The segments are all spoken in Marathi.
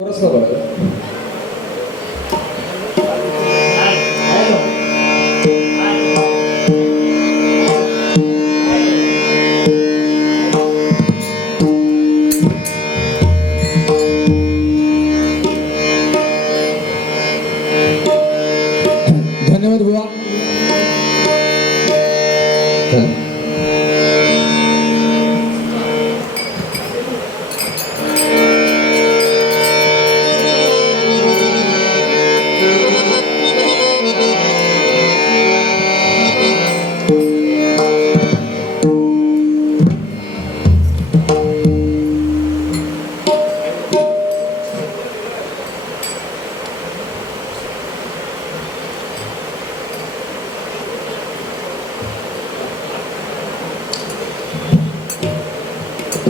धन्यवाद बुवा.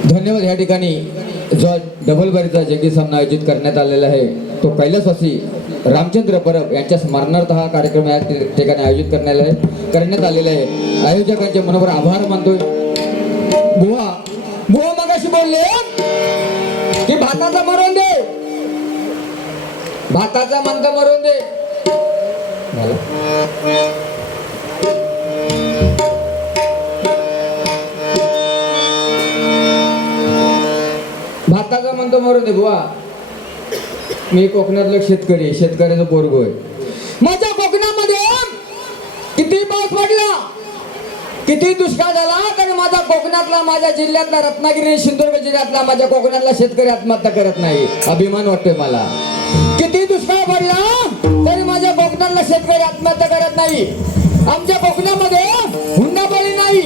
धन्यवाद. या ठिकाणी जो डबल बारीचा जंगी सामना आयोजित करण्यात आलेला आहे तो कैलासवासी रामचंद्र परब यांच्या स्मरणार्थ हा कार्यक्रम या ठिकाणी आयोजित करण्यात आलेला आहे. आयोजकांचे मनोभार आभार मानतोय. बुवा बुवा मगाशी बोलले की भाताचा मरून दे, भाताचा मंत मरून दे. भाताचा म्हणतो मरून दे बुवा. मी कोकणातलं शेतकरी, शेतकऱ्याचं पोरगो आहे. माझ्या कोकणामध्ये किती पाऊस पडला, किती दुष्काळ झाला, तरी माझा कोकणातला, माझ्या जिल्ह्यातला, रत्नागिरी सिंधुदुर्ग जिल्ह्यातला माझ्या कोकणातला शेतकरी आत्महत्या करत नाही. अभिमान वाटतोय मला. किती दुष्काळ पडला तरी माझ्या कोकणातला शेतकरी आत्महत्या करत नाही. आमच्या कोकणामध्ये हुंडाबळी नाही.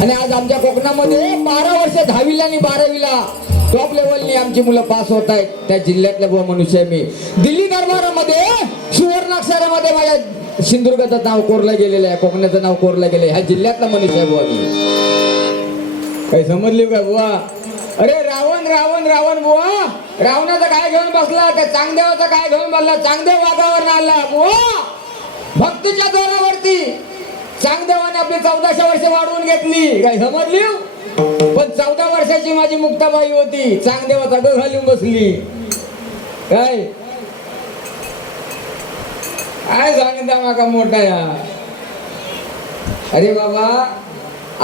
आणि आज आमच्या कोकणामध्ये 12 वर्ष 10वीला आणि 12वीला टॉप लेवलनी आमची मुलं पास होत आहेत. त्या जिल्ह्यातला बुवा मनुष्य आहे मी. दिल्ली दरबारामध्ये सुवर्णाक्षरामध्ये माझ्या सिंधुदुर्गाचं नाव कोरलं गेलेलं आहे, कोकणाचं नाव कोरलं गेलं आहे. ह्या जिल्ह्यातला मनुष्य आहे बुवा मी. काही समजली का बुवा? अरे रावण रावण रावण बुवा, रावणाचं काय घेऊन बसला, त्या चांगदेवाचं काय घेऊन बसला. चांगदेव वाघावर आला बुवा. भक्तीच्या जोरावरती चांगदेवाने आपली 1400 वर्ष वाढवून घेतली. काय समजली? पण 14 वर्षाची माझी मुक्ताबाई होती, चांगदेवाचा ग घालून बसली. काय काय सांगितलं माका मोठा या. अरे बाबा,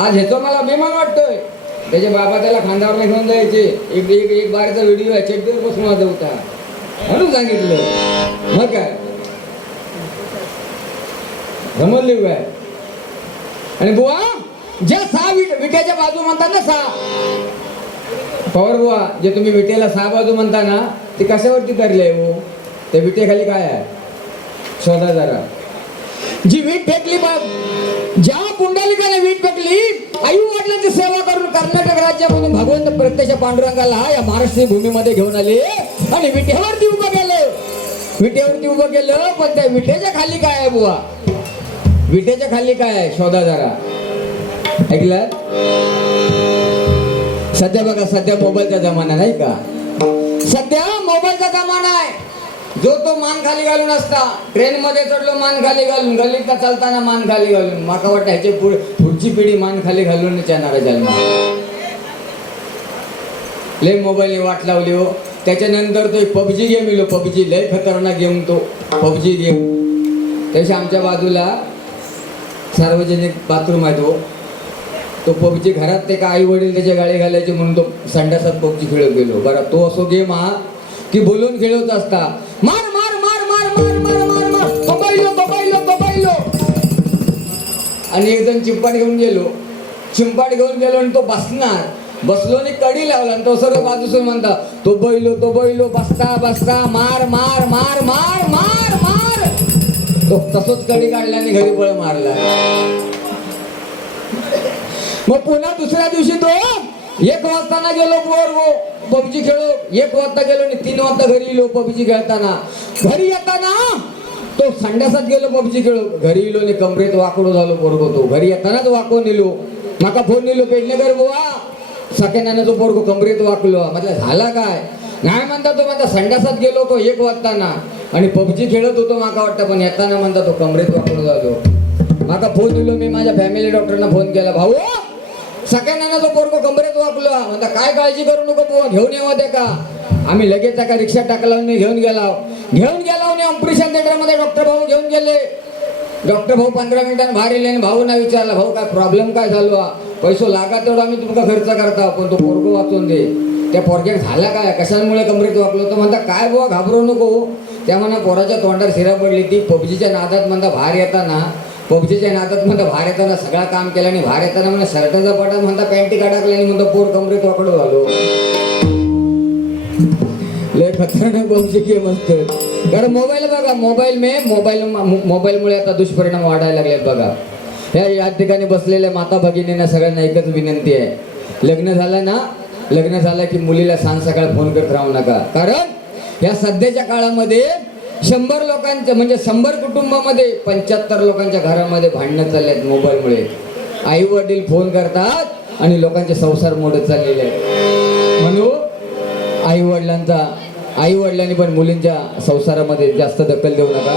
आज ह्याचा मला अभिमान वाटतोय. त्याचे बाबा त्याला खांद्यावर घेऊन जायचे. एक बारीचा व्हिडिओ आहे, चेकवर बसून माझा होता म्हणून सांगितलं. मग काय समजली काय? आणि बुवा ज्या 6 विट्याच्या बाजू म्हणतात ना, 6 पवार बुवा, जे तुम्ही विटेला 6 बाजू म्हणता ना, ते कशावरती करले हो? त्या विटेखाली काय आहे? शोधा जरा. जी वीट फेकली, ज्या पुंडलिकाने वीट फेकली, आई वडिलांची सेवा करून कर्नाटक राज्यामधून भगवंत प्रत्यक्ष पांडुरंगाला या महाराष्ट्र भूमीमध्ये घेऊन आले आणि विटेवरती उभं केलं. विटेवरती उभं केलं, पण त्या विटेच्या खाली काय आहे बुवा? विटेच्या खाली काय आहे? शोधा जरा. ऐकलं? सध्या बघा, सध्या मोबाईलचा जमाना नाही का? सध्या मोबाईलचा जमाना आहे. जो तो मान खाली घालून असता. ट्रेन मध्ये चढलो मान खाली घालून, गल्लीत चालताना मान खाली घालून. माका वाटतं ह्याची पुढची पिढी मान खाली घालून येणार जन्म. लय मोबाईलने वाट लावली हो. त्याच्यानंतर तो पबजी गेम येलो. पबजी लय खतरनाक गेम तो पबजी गेम. त्याच्या आमच्या बाजूला सार्वजनिक बाथरूम आहे. तो पबजी घरात ते का आई वडील त्याच्या गाडी घालायचे म्हणून तो संडासात पबजी खेळत गेलो. बरं, तो असो गेम हा की बोलून खेळत असता. मार मार मार मार मार मार मार मार, कबायलो कबायलो कबायलो. आणि एक जण चिंपाड घेऊन गेलो. चिंपाड घेऊन गेलो आणि तो बसणार. बसलो आणि कडी लावला आणि तो सर्व बाजूसून म्हणता, तो बैलो बसता बसता मार मार मार मार मार मार. तो तसंच कडी काढला आणि घरी पळ मारला. मग पुन्हा दुसऱ्या दिवशी तो 1 वाजता गेलो पबजी खेळो. 1 वाजता गेलो आणि 3 वाजता घरी येलो पबजी खेळताना. घरी येताना तो संडासात गेलो पबजी खेळो. घरी येलो आणि कमरेत वाकडो झालो पोरगो. तो घरी येतानाच वाकून नेलो. माका फोन नेलो, पेडणेकर बुवा सकेनाने तो पोरगो कमरेत वाकलो. म्हटलं झाला काय? नाही म्हणता तो, म्हणता संडासात गेलो तो 1 वाजताना आणि पबजी खेळत होतो माका वाटतं, पण येताना म्हणता तो कमरेत वाकडो झालो. माका फोन दिलो. मी माझ्या फॅमिली डॉक्टरना फोन केला. भाऊ सगळ्यांना तो पोरगो कमरेत वाकलो. म्हणता काय काळजी करू नको बुवा, घेऊन येऊ दे का. आम्ही लगेच एका रिक्षा टाकला घेऊन गेला आणि ऑपरेशन थिएटरमध्ये डॉक्टर भाऊ घेऊन गेले. डॉक्टर भाऊ 15 मिनिटांनी बाहेर येले आणि भाऊ ना विचारला, भाऊ काय प्रॉब्लेम काय झालो? पैसो लागा तेवढा आम्ही तुमका खर्च करता, पण तो पोरगो वाचून दे. त्या पोरग्यात झाला काय, कशामुळे कमरेत वाकलो? तो म्हणता काय बुवा घाबरू नको. त्या म्हणा पोराच्या तोंडावर शिरा पडली ती. पबजीच्या नादात म्हणता बाहेर येताना सगळं काम केलं आणि बाहेर येताना म्हणा शर्टाचा पटा म्हणता पॅन्टी काढाकली आणि म्हणता पोर कमरेत वाकडो झालो. लय खतरनाक पबजी गेम असतं. कारण मोबाईल बघा, मोबाईलमुळे आता दुष्परिणाम वाढायला लागलेत बघा. या ठिकाणी बसलेल्या माता भगिनींना सगळ्यांना एकच विनंती आहे, लग्न झालं की मुलीला सांग सकाळ फोन करत राहू नका. कारण या सध्याच्या काळामध्ये 100 लोकांच्या म्हणजे 100 कुटुंबामध्ये 75 लोकांच्या घरामध्ये भांडणं चाललेत मोबाईलमुळे. आई वडील फोन करतात आणि लोकांचे संसार मोडत चाललेले आहेत. म्हणून आई वडिलांनी पण मुलींच्या संसारामध्ये जास्त दखल देऊ नका.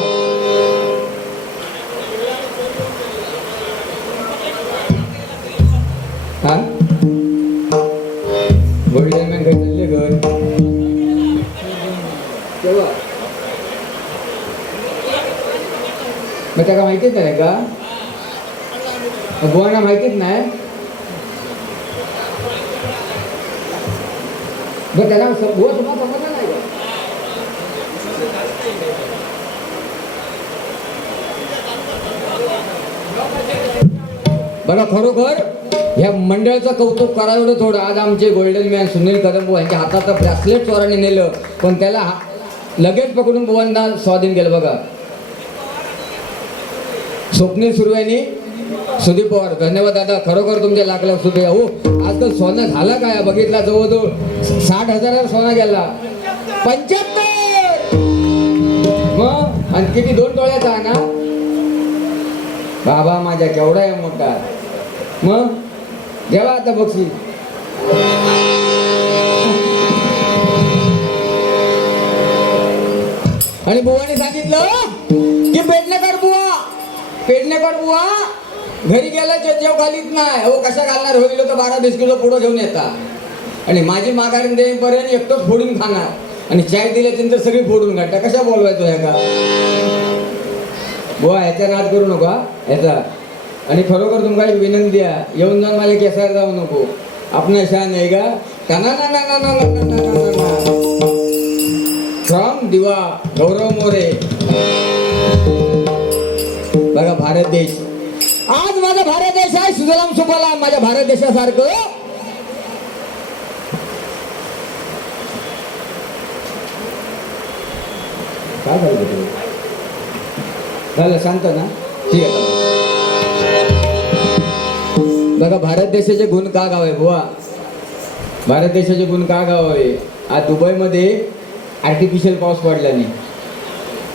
हा वडिलांना काय चालले घर तेव्हा मग त्याला माहितीच नाही का? बुवांना माहितीच नाही. मग त्याला बुवा तुम्हाला समजलं नाही का? बघा खरोखर ह्या मंडळाचं कौतुक करावं थोडं. आज आमचे गोल्डन मॅन सुनील कदम यांच्या हातात ब्रेसलेट चोराने नेलं, पण त्याला लगेच पकडून बुवांना स्वाधीन केलं. बघा स्वप्नील सुर्वेनी, सुदीप पवार, धन्यवाद दादा, खरोखर तुमच्या लागलं सुदे. हो आजकाल सोनं झालं काय बघितला, जवळजवळ 60,000 सोना गेला. 75 मग आणि किती 2 तोळ्याचा ना बाबा माझ्या केवढा आहे मोठा. मग जेव्हा आता बक्षीस आणि बुवाने सांगितलं की पेडणेकर बुवा घरी गेला जेव घालीत नाही. अहो कशा घालणार, होईल तर 12-20 किलो पुढं घेऊन येतात आणि माझी माघारी देईपर्यंत एकटंच फोडून खाणार आणि चाय दिले तर सगळी फोडून काढता. कशा बोलवायचो ह्या का बुवा, ह्याचा नाद करू नका ह्याचा. आणि खरोखर तुमका एक विनंती आहे, येऊन जाऊन माझ्या केसार जाऊ नको. आपण शान आहे का फ्रॉम दिवा गौरव मोरे. बघा भारत देश, आज माझा भारत देश आहे सुजलाम सुफलाम. माझ्या भारत देशासारखं काय झालं शांत ना? ठीक आहे. बघा भारत देशाचे गुण का गाव आहे बुवा, भारत देशाचे गुण का गाव आहे. आज दुबईमध्ये आर्टिफिशियल पाऊस पडला नाही,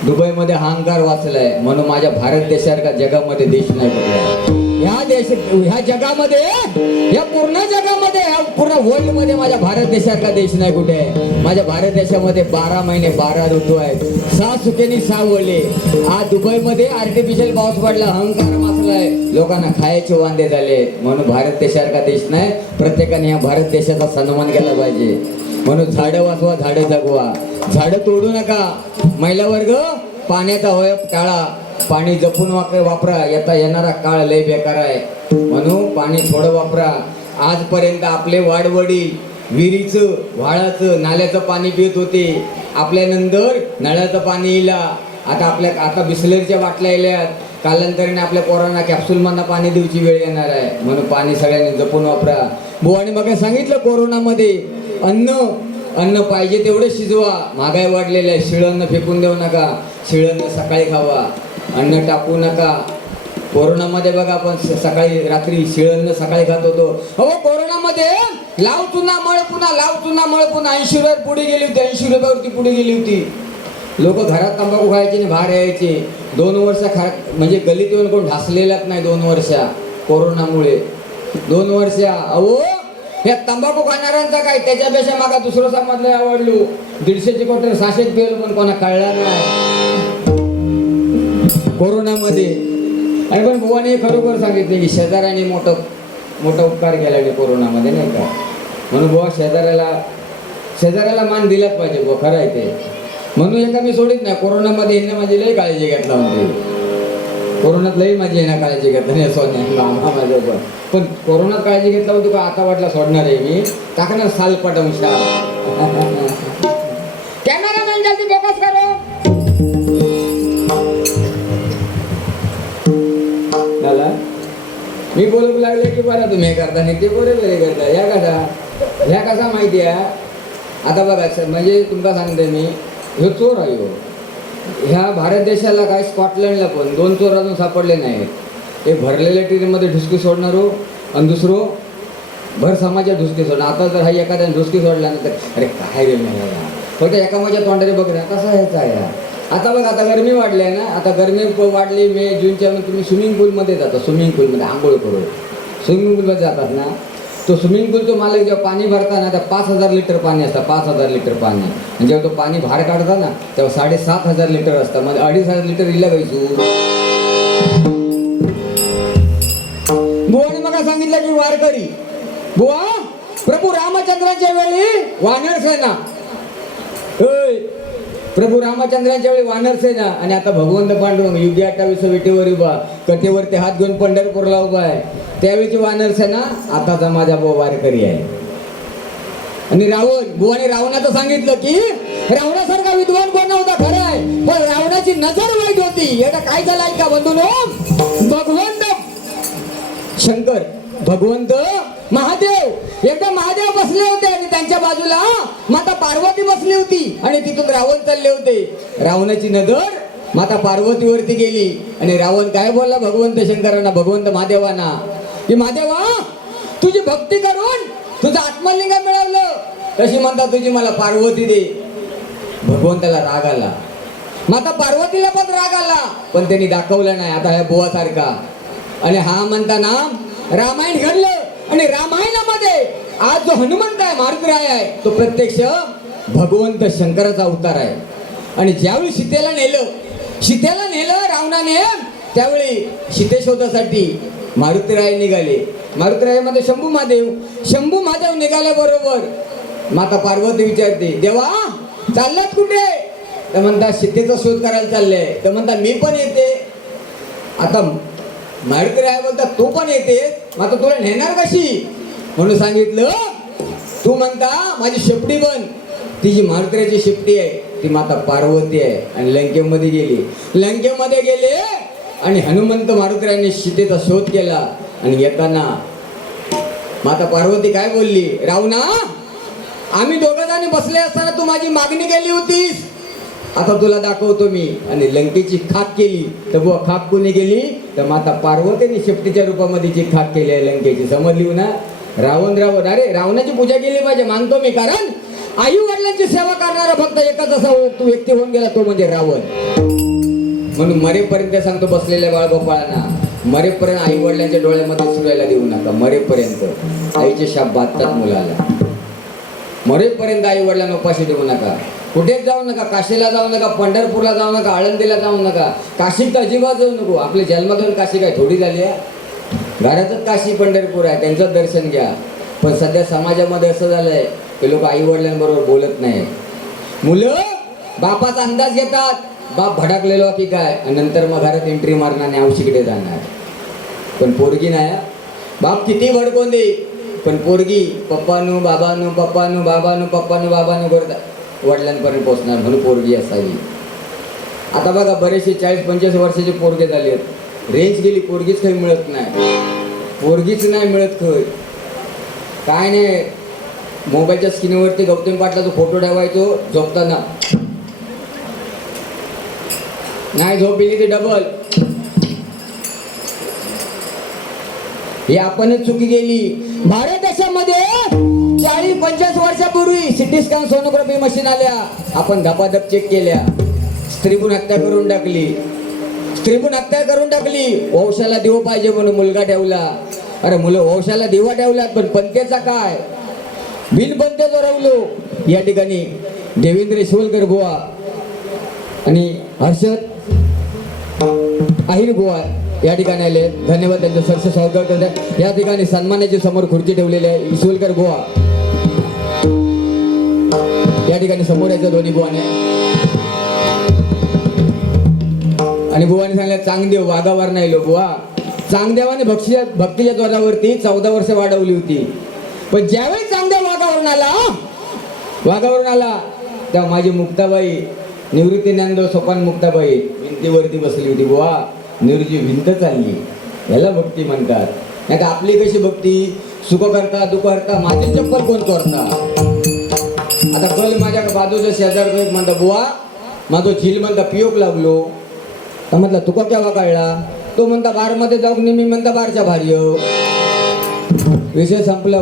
दुबईमध्ये अहंकार वाचलाय, म्हणून माझ्या भारत देशासारखा जगामध्ये देश नाही कुठला. ह्या जगामध्ये, या पूर्ण जगामध्ये, ह्या पूर्ण वर्ल्ड मध्ये माझ्या भारत देशासारखा देश नाही कुठे. माझ्या भारत देशामध्ये 12 महिने 12 ऋतू आहेत, 6 सुकेनी 6 वळले. आज दुबईमध्ये आर्टिफिशियल पाऊस पडला, अहंकार वाचलाय, लोकांना खायचे वांदे झाले. म्हणून भारत देशासारखा देश नाही. प्रत्येकाने या भारत देशाचा सन्मान केला पाहिजे. म्हणून झाडं वाचवा, झाडं जगवा, झाडं तोडू नका. महिला वर्ग पाण्याचा होय टाळा, पाणी जपून वापरा. येणारा काळ लय बेकार आहे, म्हणून पाणी थोडं वापरा. आजपर्यंत आपले वाडवडी विहिरीचं, व्हाळाचं, नाल्याचं पाणी पित होते. आपल्यानंतर नळाचं पाणी येईल. आता बिस्लरीच्या बाटल्या येल्यात. कालांतराने आपल्या पोरांना कॅप्सूलमधनं पाणी देऊची वेळ येणार आहे, म्हणून पाणी सगळ्यांनी जपून वापरा. बुवाने बघा सांगितलं कोरोनामध्ये अन्न पाहिजे तेवढे शिजवा. महागाई वाढलेलं आहे, शिळं फेकून देऊ नका. शिळं सकाळी खावा, अन्न टाकू नका. कोरोनामध्ये बघा आपण सकाळी रात्री शिळं सकाळी खात होतो. हो कोरोनामध्ये लाव चुना मळ पुन्हा 80 रुपयावर पुढे गेली होती, 80 रुपयावरती पुढे गेली होती. लोक घरात तंबाखू खायचे आणि बाहेर यायचे. 2 वर्ष म्हणजे गलीत येऊन कोण ढासलेलाच नाही. 2 वर्ष कोरोनामुळे 2 वर्ष. अहो या तंबाखू खाणाऱ्यांचा काय, त्याच्यापेक्षा मागा दुसरं समजलं आवडलो. 150ची क्वार्टर 600 पेल पण कोणा कळला नाही कोरोनामध्ये. आणि पण बुवाने खरोखर सांगितले की शेजाऱ्याने मोठा उपकार केला कोरोनामध्ये नाही का. म्हणून बुवा शेजाऱ्याला शेजाऱ्याला मान दिलाच पाहिजे बुवा, खरं आहे ते. म्हणून एका मी सोडित नाही. कोरोनामध्ये यांनी माझी लई काळजी घेतला म्हणते. कोरोनात लई माझी येणं काळजी घेतला नाही सोन्या माझ्या. पण कोरोनात काळजी घेतला होती का आता वाटला सोडणार आहे मी, टाकणार साल पटवशा. कॅमेरामॅन जल्दी फोकस करो. झाला मी बोलू लागले की बरं तुम्ही हे करता नाही ते बरोबर हे करता. ह्या कसा माहिती आहे आता बघा म्हणजे तुमका सांगते मी, ह्यो चोर आहे हो. ह्या भारत देशाला काय स्कॉटलंडला पण 2 चोर अजून सापडले नाहीत. एक भरलेल्या ट्रेनमध्ये ढुसकी सोडणारो आणि दुसरो भर समाजात ढुसकी सोडणार. आता जर हा एखाद्याने ढुसकी सोडला ना तर अरे काय रे नाही फक्त एका माझ्या तोंडाने बघ ना कसा ह्याचा आहे. आता बघ आता गरमी वाढली आहे ना, आता गरमी वाढली मे जूनच्या तुम्ही स्विमिंग पूलमध्ये जाता. स्विमिंग पूलमध्ये आंघोळ करून स्विमिंग पूलमध्ये जातात ना, तो स्विमिंग पूलचं मालक जेव्हा पाणी भरताना त्या 5,000 लिटर पाणी असतं. 5,000 लिटर पाणी आणि जेव्हा तो पाणी बाहेर काढता ना तेव्हा 7,500 लिटर असतं. म्हणजे 2,500 लिटर इल्ला गायचू. बुवाने मग सांगितलं की वारकरी बुवा प्रभू रामचंद्रांच्या वेळी वानर सेना, प्रभू रामचंद्रांच्या वेळी वानर सेना आणि आता भगवंत पांडुरंग युगी 28 विटेवर उभा, कटेवरती हात घेऊन पंढरपूरला उभा आहे. त्यावेळीची वानर सेना आताचा माझा बुवा वारकरी आहे. आणि रावण बुवाने रावणाचं सांगितलं की रावणासारखा विद्वान कोण नव्हता खरं आहे, पण रावणाची नजर वाईट होती. याला काय झालं ऐका बंधूनो, भगवंत शंकर भगवंत महादेव एकदा महादेव बसले होते आणि त्यांच्या बाजूला माता पार्वती बसली होती आणि तिथून रावण चालले होते. रावणाची नजर माता पार्वतीवरती गेली आणि रावण काय बोलला भगवंत शंकरांना, भगवंत महादेवांना की महादेवा तुझी भक्ती करून तुझं आत्मलिंग मिळवलं, तशी म्हणता तुझी मला पार्वती दे. भगवंताला राग आला, माता पार्वतीला पण राग आला, पण त्यांनी दाखवलं नाही आता ह्या बुवासारखा. आणि हा म्हणताना रामायण घडलं आणि रामायणामध्ये आज जो हनुमंत आहे मारुतीराय आहे तो प्रत्यक्ष भगवंत शंकराचा अवतार आहे. आणि ज्यावेळी सीतेला नेलं रावणाने, त्यावेळी सीतेशोधासाठी मारुतीराय निघाले. मारुतीरायमध्ये शंभू महादेव निघाल्याबरोबर माता पार्वती विचारते देवा चाललात कुठे, तर म्हणतात सीतेचा शोध करायला चालले. तर म्हणतात मी पण येते. आता मारुतीराय बोलतात तू पण येते, माता तुला नेणार कशी, म्हणून सांगितलं तू म्हणता माझी शेपटी बन. तिची मारुतीरायची शेपटी आहे ती माता पार्वती आहे. आणि लंकेमध्ये गेले आणि हनुमंत मारुतीरायने सीतेचा शोध केला. आणि येताना माता पार्वती काय बोलली, रावणा आम्ही दोघं जणी बसले असताना तू माझी मागणी केली होतीस, आता तुला दाखवतो मी. आणि लंकेची खाक केली. तर बुवा खाक कोणी केली, तर माता पार्वतीने शेपटीच्या रूपामध्ये जी खाक केली आहे लंकेची, समजली ना. रावण अरे रावणाची पूजा केली पाहिजे मानतो मी, कारण आई वडिलांची सेवा करणारा फक्त एकच असा व्यक्ती होऊन गेला तो म्हणजे रावण. म्हणून मरेपर्यंत सांगतो बसलेल्या बाळगोपाळांना, मरेपर्यंत आई वडिलांच्या डोळ्यामध्ये सुरायला देऊ नका. मरेपर्यंत आईचे शाप बाधतात मुलाला. मरेपर्यंत आई वडिलांना उपाशी देऊ नका. कुठेच जाऊ नका, काशीला जाऊ नका, पंढरपूरला जाऊ नका, आळंदीला जाऊ नका, काशीत अजिबात जाऊ नको. आपल्या जन्मातून काशी काय थोडी झाली आहे, घरातच काशी पंढरपूर आहे, त्यांचं दर्शन घ्या. पण सध्या समाजामध्ये असं झालंय की लोक आई वडिलांबरोबर बोलत नाही. मुलं बापाचा अंदाज घेतात, बाप भडकलेलो की काय, आणि नंतर मग घरात एंट्री मारणार आणि औषधीकडे जाणार. पण पोरगी नाही, बाप किती भडकून दे पण पोरगी पप्पानू बाबानू पप्पानू बाबानू पप्पानू बाबानू करतात, वडिलांपर्यंत पोहोचणार. म्हणून पोरगी असावी. आता बघा बरेचसे 40-45 वर्षाचे पोरगे झाले, रेंज गेली, पोरगीच काही मिळत नाही, पोरगीच नाही मिळत खय काय नाही. मोबाईलच्या स्क्रीनवरती गौतम पाटलाचा फोटो ठेवायचो झोपताना, नाही झोप येईल ती डबल. ही आपणच चुकी गेली. भारत देशामध्ये 40-45 वर्षापूर्वी सिटी स्कॅन सोनोग्राफी मशीन आल्या, आपण धपाधप चेक केल्या. स्त्रीभ्रूण हत्या करून टाकली. वंशाला दिवा पाहिजे म्हणून मुलगा ठेवला. अरे मुलं वंशाला दिवा ठेवला, पण पंथेचा काय, बिनपंथेचं रवलो. या ठिकाणी देवेंद्र शिवलकर बुवा आणि हर्षद आहिर बुवा या ठिकाणी आले. धन्यवाद, त्यांचं सरसे स्वागत करतात. या ठिकाणी सन्मानाची समोर खुर्ची ठेवलेली आहे. शिवलकर बुवा या ठिकाणी समोर यायचं दोन्ही बुवाने. आणि बुवाने सांगितलं चांगदेव वाघावर नाही लो बुवा. चांगदेवाने भक्तीच्या जोरावरती 14 वर्ष वाढवली होती. पण ज्यावेळी चांगदेव वाघावरून आला तेव्हा माझी मुक्ताबाई निवृत्ती ज्ञानदेव सोपान मुक्ताबाई भिंतीवरती बसली होती. बुवा निर्जी भिंत चालली, याला भक्ती म्हणतात. नाही तर आपली कशी भक्ती, सुख करता दुःख करता माझी चप्पल कोण चोरता. आता कल माझ्या बाजूच्या शेजारचं एक म्हणता बुवा माझं झील म्हणता पियोक लागलो. तर म्हटलं तुका केव्हा कळला. तो म्हणता बारमध्ये जाऊन मी म्हणता बारच्या भारी विषय संपला.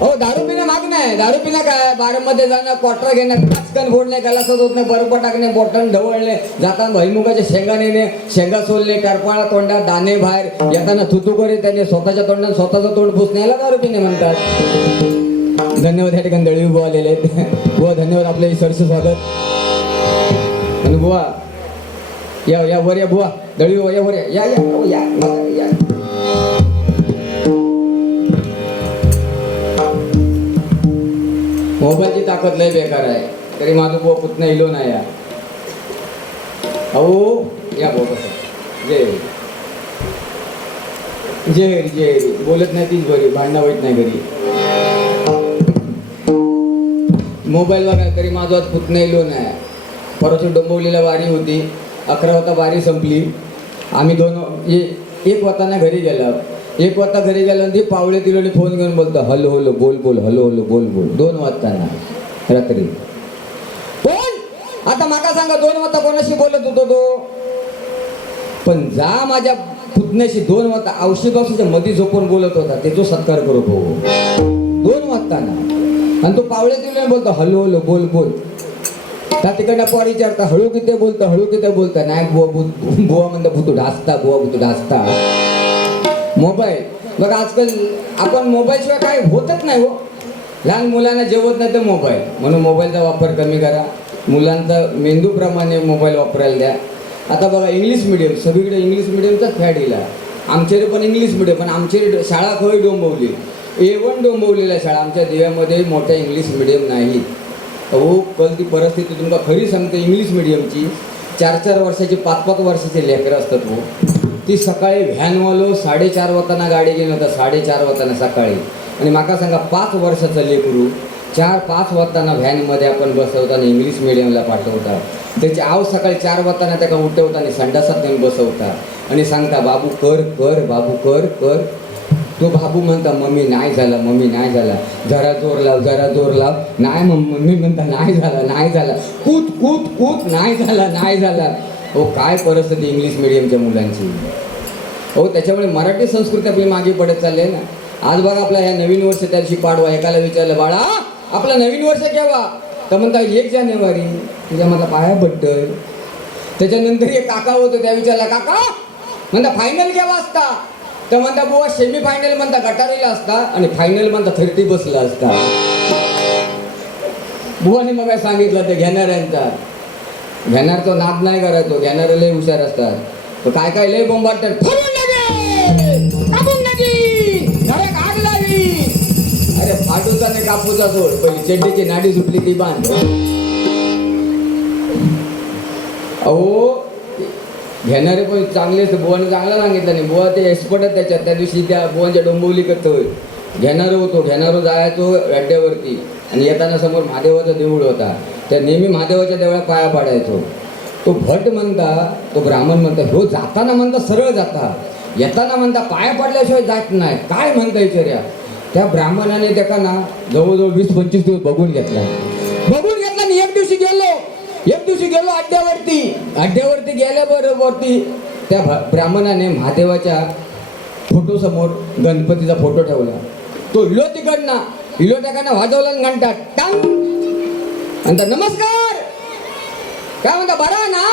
हो दारू पिणं माग नाही. दारू पिणं काय बारमध्ये जाणं क्वार्टर घेणं पाचकन फोडणे गलासच होत नाही बर्फ टाकणे बोटन ढवळणे जाताना भैमुगाच्या शेंगा नेणे शेंगा सोलणे टरपाळा तोंडात दाणे बाहेर येताना थुतू करे त्याने स्वतःच्या तोंडात स्वतःचं तोंड पुसण्याला दारू पिणे म्हणतात. धन्यवाद. या ठिकाणी दळवी बुवा आलेले आहेत. बुवा धन्यवाद आपले सरस स्वागत. आणि बुवा या या वर या बुवा दळवी बुवा या वर या या या या या. मोबाईलची ताकद लय बेकार आहे तरी माझं बुवा पुतणा इलो नाही या. अहो या बुवा कसं जय जय जय बोलत नाही तीच बरी भांडणं वाईट नाही घरी. मोबाईल बघा तरी माझं आज पुतणा इलो नाही. परवाची डोंबिवलीला वारी होती 11 वाजता वारी संपली. आम्ही एक वाजताना घरी गेलो. एक वाजता घरी गेल्यानंतर पावळे तिलोनी फोन घेऊन बोलतो हलो हलो बोल बोल हलो हलो बोल बोल 2 वाजताना रात्री. कोण आता माका सांगा 2 वाजता कोणाशी बोलत होतो तो. पण जा माझ्या पुतण्याशी 2 वाजता औषधाच्या मध्ये झोपून बोलत होता त्याचा सत्कार करू भाऊ 2 वाजताना. आणि तो पावळे तिलोनी बोलतो हलो हलो बोल बोल. त्या तिकडनं पोरी विचारता हळू किती बोलता नाही बुवा म्हणता भूतू ढासता बुवा भूतू ढासता. मोबाईल बघा आजकाल आपण मोबाईलशिवाय काय होतच नाही हो. लहान मुलांना जेवत नाही तर मोबाईल म्हणून मोबाईलचा वापर कमी करा. मुलांचा मेंदूप्रमाणे मोबाईल वापरायला द्या. आता बघा इंग्लिश मिडियम सगळीकडे इंग्लिश मिडियमचाच फॅड येला. आमच्याकडे पण इंग्लिश मिडियम पण आमची शाळा खरी डोंबिवली A1 डोंबिवलीला शाळा. आमच्या दिव्यामध्ये मोठ्या इंग्लिश मिडियम नाही. अहो कल ती परिस्थिती तुमका खरी सांगते. इंग्लिश मिडियमची 4-4 वर्षाची 5-5 वर्षाचे लेकरं असतात हो. ती सकाळी व्हॅनवालो 4:30 वाजताना गाडी घेऊन होता 4:30 वाजताना सकाळी. आणि माका सांगा 5 वर्षाचं लेकरू 4-5 वाजताना व्हॅनमध्ये आपण बसवताना इंग्लिश मिडियमला पाठवता. त्याची आव सकाळी 4 वाजताना त्याला उठवता आणि संडासात नेऊन बसवता आणि सांगता बाबू कर कर बाबू कर कर. तो बाबू म्हणता मम्मी नाही झाला जरा जोर लाव नाही मम्मी म्हणता नाही झाला कूत नाही झाला. हो काय परिस्थिती इंग्लिश मिडियमच्या मुलांची. हो त्याच्यामुळे मराठी संस्कृती आपली मागे पडत चालली आहे ना. आज बघा आपला ह्या नवीन वर्ष त्या दिवशी पाडवा एकाला विचारलं बाळा आपलं नवीन वर्ष केव्हा. तर म्हणता 1 जानेवारी. तुझ्या माझा पाया पडतंय. त्याच्यानंतर एक काका होतो त्या विचारला काका म्हणता फायनल केव्हा असता. तर म्हणता बुवा सेमी फायनल म्हणता गटारीला असता आणि फायनल म्हणता 30 बसला असता. बुवाने मग काय सांगितलं ते घेणाऱ्यांचा. घेणारचा नाद नाही करायचो. घेणारे लय हुशार असतात. तर काय लय बोंबाटतात आग लावी. अरे फाटूचा नाही कापूचा सोड पहिली चड्डीची नाडी सुटली ती बांध. अहो घेणारे पण चांगले बुवाने चांगला सांगितलं नाही. बुवा ते एक्सपर्ट आहेत त्याच्यात. त्या दिवशी त्या बुवांच्या डोंबिवली करतो घेणारो जायचो अड्ड्यावरती आणि येताना समोर महादेवाचा देऊळ होता. त्या नेहमी महादेवाच्या देवळात पाया पाडायचो. तो भट म्हणता तो ब्राह्मण म्हणता हो जाताना म्हणता सरळ जाता येताना म्हणता पाया पाडल्याशिवाय जात नाही काय म्हणता विचार्या. त्या ब्राह्मणाने त्याका ना जवळजवळ 20-25 दिवस बघून घेतला आणि एक दिवशी गेलो अड्ड्यावरती गेल्याबरोबरती त्या ब्राह्मणाने महादेवाच्या फोटो समोर गणपतीचा फोटो ठेवला. तो इलो त्याकडनं वाजवला घंटा टांग म्हणता नमस्कार काय म्हणता बरा ना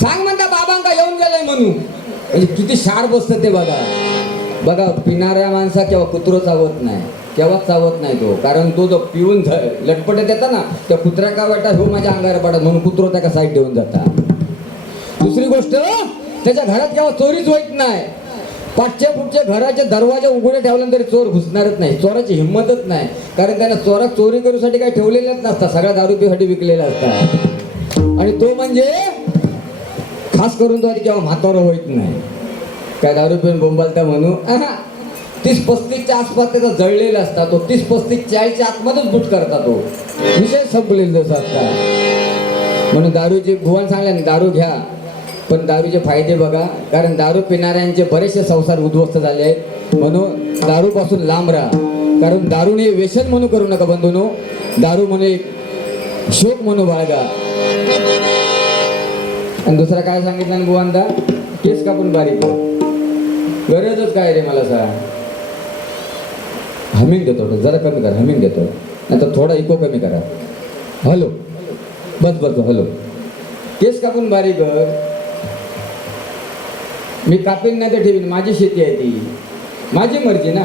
सांग म्हणता बाबांका येऊन गेलाय म्हणून. म्हणजे किती शार बसतं ते बघा पिणाऱ्या माणसा केव्हा कुत्रो चावत नाही केव्हाच चावत नाही तो. कारण तो जो पिऊन लटपटत येता ना त्या कुत्र्या का वाटा हो माझ्या अंगावर पडत म्हणून कुत्रो त्याका साईड देऊन जाता. दुसरी गोष्ट त्याच्या घरात केव्हा चोरीच होत नाही. पाठच्या पुढच्या घराचे दरवाजे उघडे ठेवल्यानंतर चोर घुसणारच नाही, चोराची हिंमतच नाही, कारण त्यांना चोरी करूसाठी काही ठेवलेलंच नसतात, सगळ्या दारू पिसाठी विकलेला असतात. आणि तो म्हणजे खास करून तो आधी केव्हा म्हातारा होत नाही, काय दारू पिऊन बोंबालता म्हणू 30-35च्या आसपास त्याचा जळलेला असता, तो 30-35-40च्या आतमध्येच बुट करता, तो विषय संपलेला जसं असता. म्हणून दारूची भुवन सांगल्या ना, दारू घ्या पण दारूचे फायदे बघा, कारण दारू पिणाऱ्यांचे बरेचसे संसार उद्ध्वस्त झाले आहेत. म्हणून दारूपासून लांब राहा, कारण दारूने व्यसन म्हणून करू नका बंधूनो, दारू म्हणून एक शोक म्हणून बाळगा. आणि दुसरा काय सांगितलं ना बुवांदा, केस कापून बारीक कर. गरजच काय रे मला सांग. हमिंग देतो जरा कमी करा, हमिंग देतो नाही तर थोडा इको कमी करा. हॅलो बस बस हॅलो. केस कापून बारीक कर. मी कापीन नाही तर ठेवीन, माझी शेती आहे ती, माझी मर्जी ना.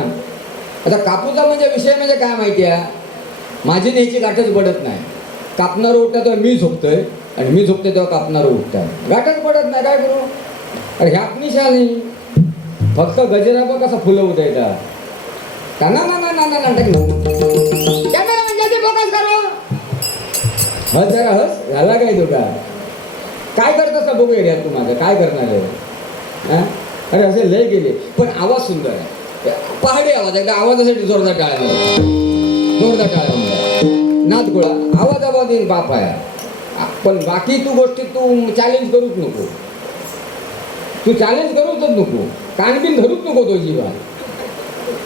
आता कापूचा म्हणजे विषय म्हणजे काय माहिती आहे, माझी न्यायची गाठच पडत नाही. कापणारं उठतं तेव्हा मी झोपतोय आणि मी झोपतोय तेव्हा कापणारं उठतं, गाठच पडत नाही. काय करू? अरे ह्या निशाली फक्त गजरा बघ कसा फुलं उदायचा. ना ना ना ना ना नाटक कॅमेरा म्हणजे फोकस करो. हस जरा हस झाला काय तुका? काय करत बघू रे तू माझं काय करणार आहे? अरे असे लय गेले पण आवाज सुंदर आहे, पहाडी आवाज आहे. आवाजासाठी जोरदार टाळ्या, जोरदार टाळ्या. नाद गोळा आवाज येईन बाप आहे. पण बाकी तू गोष्टी तू चॅलेंज करूच नको, तू चॅलेंज करूच नको, कानबिन धरूच नको तो जीवा.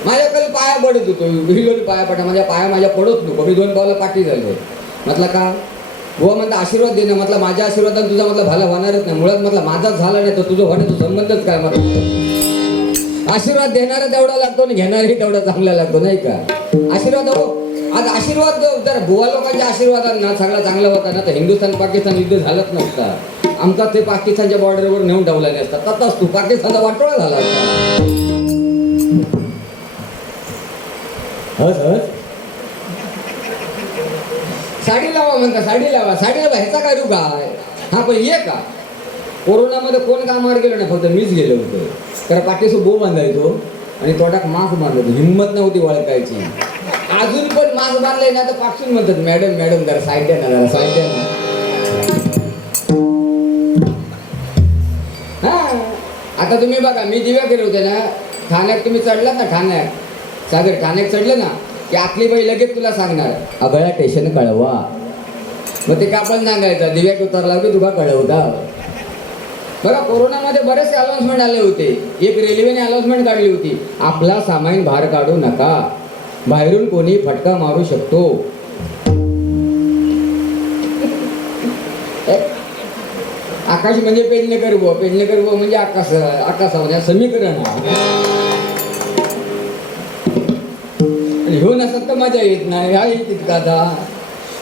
माझ्याकडे पाया पडत होतो, हिलोली पाया पडा, माझ्या पाया माझ्या पडत नको. मी 2 पावलं पाठी झालो. म्हटलं का बुवा म्हणता आशीर्वाद देणं, म्हटलं माझ्या आशीर्वादाने तुझा म्हटलं भला होणारच नाही. मुळात म्हटलं माझाच झाला नाही तर तुझं होण्याचा संबंधच काय. म्हटलं आशीर्वाद देणारा तेवढा लागतो आणि घेणारही तेवढा चांगला लागतो नाही का. आशीर्वाद हो आज आशीर्वाद जर बुवा लोकांच्या आशीर्वादांना सगळा चांगला होता ना तर हिंदुस्थान पाकिस्तान युद्ध झालंच नसतं. आमचा ते पाकिस्तानच्या बॉर्डरवर नेऊन ठेवलेले असतात. तसाच तू पाकिस्तानचा वाटोळा झाला असता. हस हस साडी लावा म्हणता, साडी लावा, साडी लावा ह्याचा काय रू काय. हा पण ये का कोरोनामध्ये कोण कामावर गेलो नाही, फक्त मीच गेलो होतो. कारण पाठीसो बो बांधायचो आणि तोंडाक मास्क बांधतो, हिंमत नव्हती वळखायची. अजून पण मास्क बांधले ना तर पाठसून म्हणतात मॅडम मॅडम जरा साईड द्या ना, जरा साईड द्या ना. हा आता तुम्ही बघा, मी दिव्या केले होते ना ठाण्यात, तुम्ही चढलात ना ठाण्यात, सागर ठाण्यात चढलं ना की आपली बाई लगेच तुला सांगणार अगळ्या स्टेशन कळवा. मग ते का आपण सांगायचं दिव्यात उतरला की तुला कळवता. बघा कोरोनामध्ये बरेचसे अनाउन्समेंट आले होते. एक रेल्वेने अनाउन्समेंट काढली होती, आपला सामान बाहेर काढू नका, बाहेरून कोणी फटका मारू शकतो. आकाश म्हणजे पेडणेकर म्हणजे आकाश, आकाश म्हणजे समीकरण. घेऊन असत तर मजा येत नाही, हा येत का आता.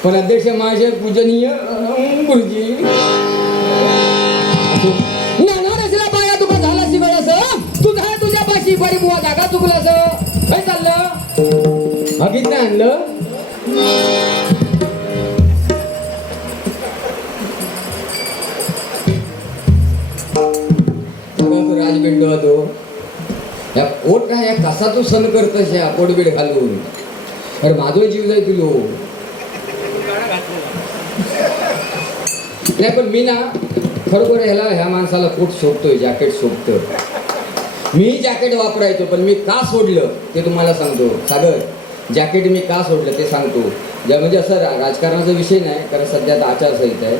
पण अध्यक्ष माझे पूजनीय गुरुजी पाया तुका झाला शिकवलंस, तू झाला तुझ्या पाशी बरी बुवा जागा चुकलास. काय चाललं हकीत नाही आणलं. राजबिंडू होतो या पोट काय या कसा तू सण करतस या पोटबीड घालून. अरे माझा जीव जाय तुलो नाही. पण मी ना खरोखर ह्या माणसाला कोट शोभतोय, जॅकेट शोभतोय. मी जॅकेट वापरायचो पण मी का सोडलं ते तुम्हाला सांगतो. सागर जॅकेट मी का सोडलं ते सांगतो. म्हणजे असं राजकारणाचा विषय नाही, कारण सध्या आता आचारसंहिता आहे,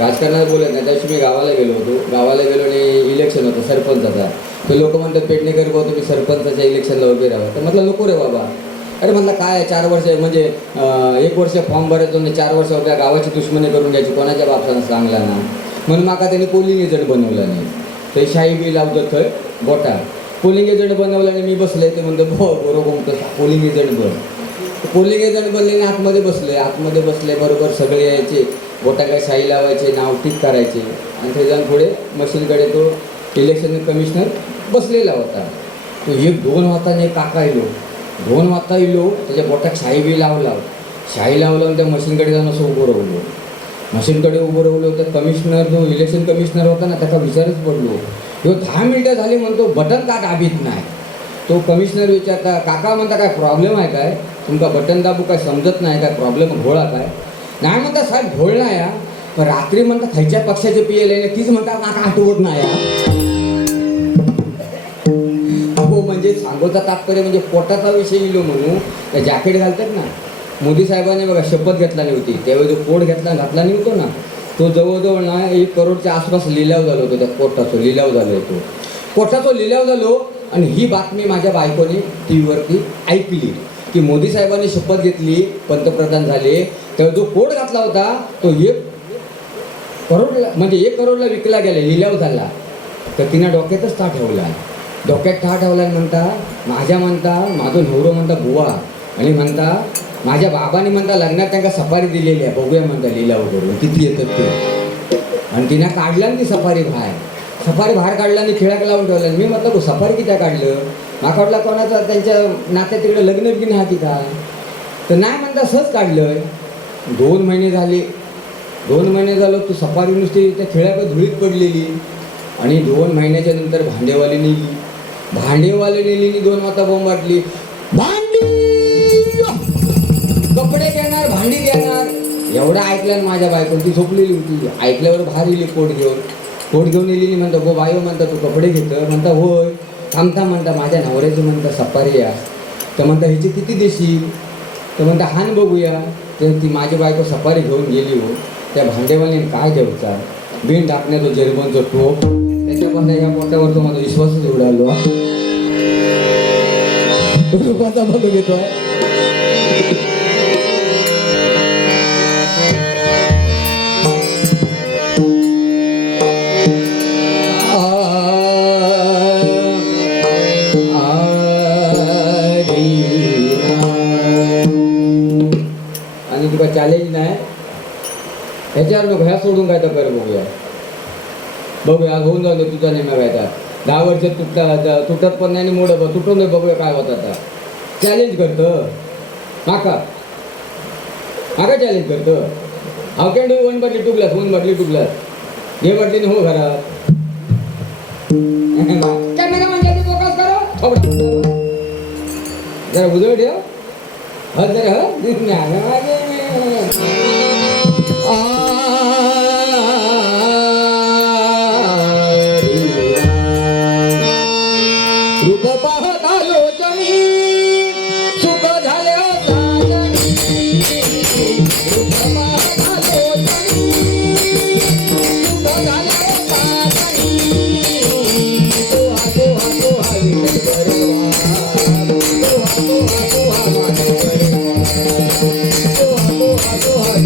राजकारणात बोलत नाही. त्या दिवशी मी गावाला गेलो होतो, गावाला गेलो आणि इलेक्शन होतं सरपंचाचा. तर लोक म्हणतात पेडणेकर भाऊ तुम्ही सरपंचाच्या इलेक्शनला उभे राहा. तर म्हटलं नको रे बाबा. अरे म्हटलं काय 4 वर्ष म्हणजे 1 वर्ष फॉर्म भरायचो आणि 4 वर्ष उभ्या गावाची दुश्मनी करून घ्यायची, कोणाच्या बापसानं चांगला ना. म्हणून माका त्यांनी पोलिंग एजंट बनवलं नाही. ते शाही बी लावतो थंय बोटा पोलिंग एजंट बनवलं आणि मी बसले. ते म्हणतं बरोबर पोलिंग एजंट बन. पोलिंग एजंट बनले आतमध्ये बसले बरोबर सगळे यायचे, बोटा काय शाही लावायचे, नाव टिक करायचे आणि ते जाऊन पुढे मशीनकडे तो इलेक्शन कमिशनर बसलेला होता. तो 1-2 वाजता एक काका येलो, 2 वाजता येलो, त्याच्या बोटात शाही बी लावला आणि त्या मशीनकडे जाऊन असं उभं राहिलो. तर कमिशनर जो इलेक्शन कमिशनर होता ना त्याचा विचारच पडलो, ह्यो 10 मिनिटं झाली म्हणतो बटन का दाबीत नाही. तो कमिशनर विचारता काका म्हणता काय प्रॉब्लेम आहे काय तुमका बटन दाबू काय समजत नाही काय प्रॉब्लेम घोळा काय. नाही म्हणता साहेब घोळ नाही या पण रात्री म्हणता खायच्या पक्षाचे पियले तीच म्हणता काका आठवत नाही या. हो म्हणजे सांगोचा तात्पर्य म्हणजे पोटाचा विषय इलो म्हणून त्या जॅकेट घालतात ना. मोदी साहेबांनी बघा शपथ घेतला नव्हती त्यावेळी जो कोट घातला नव्हतो ना तो जवळजवळ ना 1 करोडच्या आसपास लिलाव झालो होतो त्या कोटाचा लिलाव झालो होतो. कोटाचा लिलाव झालो आणि ही बातमी माझ्या बायकोने टी व्हीवरती ऐकली की मोदी साहेबांनी शपथ घेतली पंतप्रधान झाले तेव्हा जो कोट घातला होता तो 1 करोडला म्हणजे 1 करोडला विकला गेला लिलाव झाला. तर तिनं डोक्यातच ता ठेवला. डोक्यात ता ठेवला म्हणता माझं नवरो म्हणता बुवा आणि म्हणता माझ्या बाबाने म्हणता लग्नात त्यांना सफारी दिलेली आहे बघूया म्हणता लिलाव करून किती येतात ते. आणि तिनं काढला ती सफारी बाहेर काढला आणि खिळाक लावून ठेवला. मी म्हटलं सफारी किती काढलं माका वाटला कोणाचा त्यांच्या नात्यात तिकडे लग्न बिग्न हा की काय. तर नाही म्हणता सहज काढलं. 2 महिने झाले 2 महिने झालं तू सफारी नुसती त्या खिळाक धुळीत पडलेली. आणि 2 महिन्याच्या नंतर भांडेवाली नेली 2 वाजता बोंब वाटली भांडी कपडे घेणार भांडी घेणार. एवढं ऐकलं माझ्या बायकोन ती झोपलेली होती. ऐकल्यावर बाहेर येईल कोट घेऊन येलेली म्हणता गो बायो म्हणता तू कपडे घेतं म्हणता होय थांबता म्हणता माझ्या नवऱ्याची म्हणता सफारी या. तर म्हणता ह्याची किती देशील तर म्हणता हान बघूया. तर ती माझी बायको सफारी घेऊन गेली हो. त्या भांडेवालीने काय द्यायचा बिन टाकण्याचं जर्मनचं टोप त्याच्यापासून ह्या पोटावर तो माझा विश्वासच उडालो. रुपाचा बघ घेतोय आणि तुका चॅलेंज नाही ह्याच्यावर नको ह्या सोडून काय तर कर बघूया होऊन जाऊ दे तुझा नेमा काय तर 10 वर्ष तुटत पण नाही आणि मोडं तुटून नाही बघूया काय होत आता. चॅलेंज करतं माका चॅलेंज करतं. हाव कॅन डू 1 बाटली 2 ग्लास 1 बाटली 2 ग्लास हे बाटलीने हो घरात कॅमेरा म्हणजे फोकस करो जरा उजळ ठेव हल जरा रूप पाहत आलो जणी सुख झाले रूप पाहत आलो जणी सुख झाले तो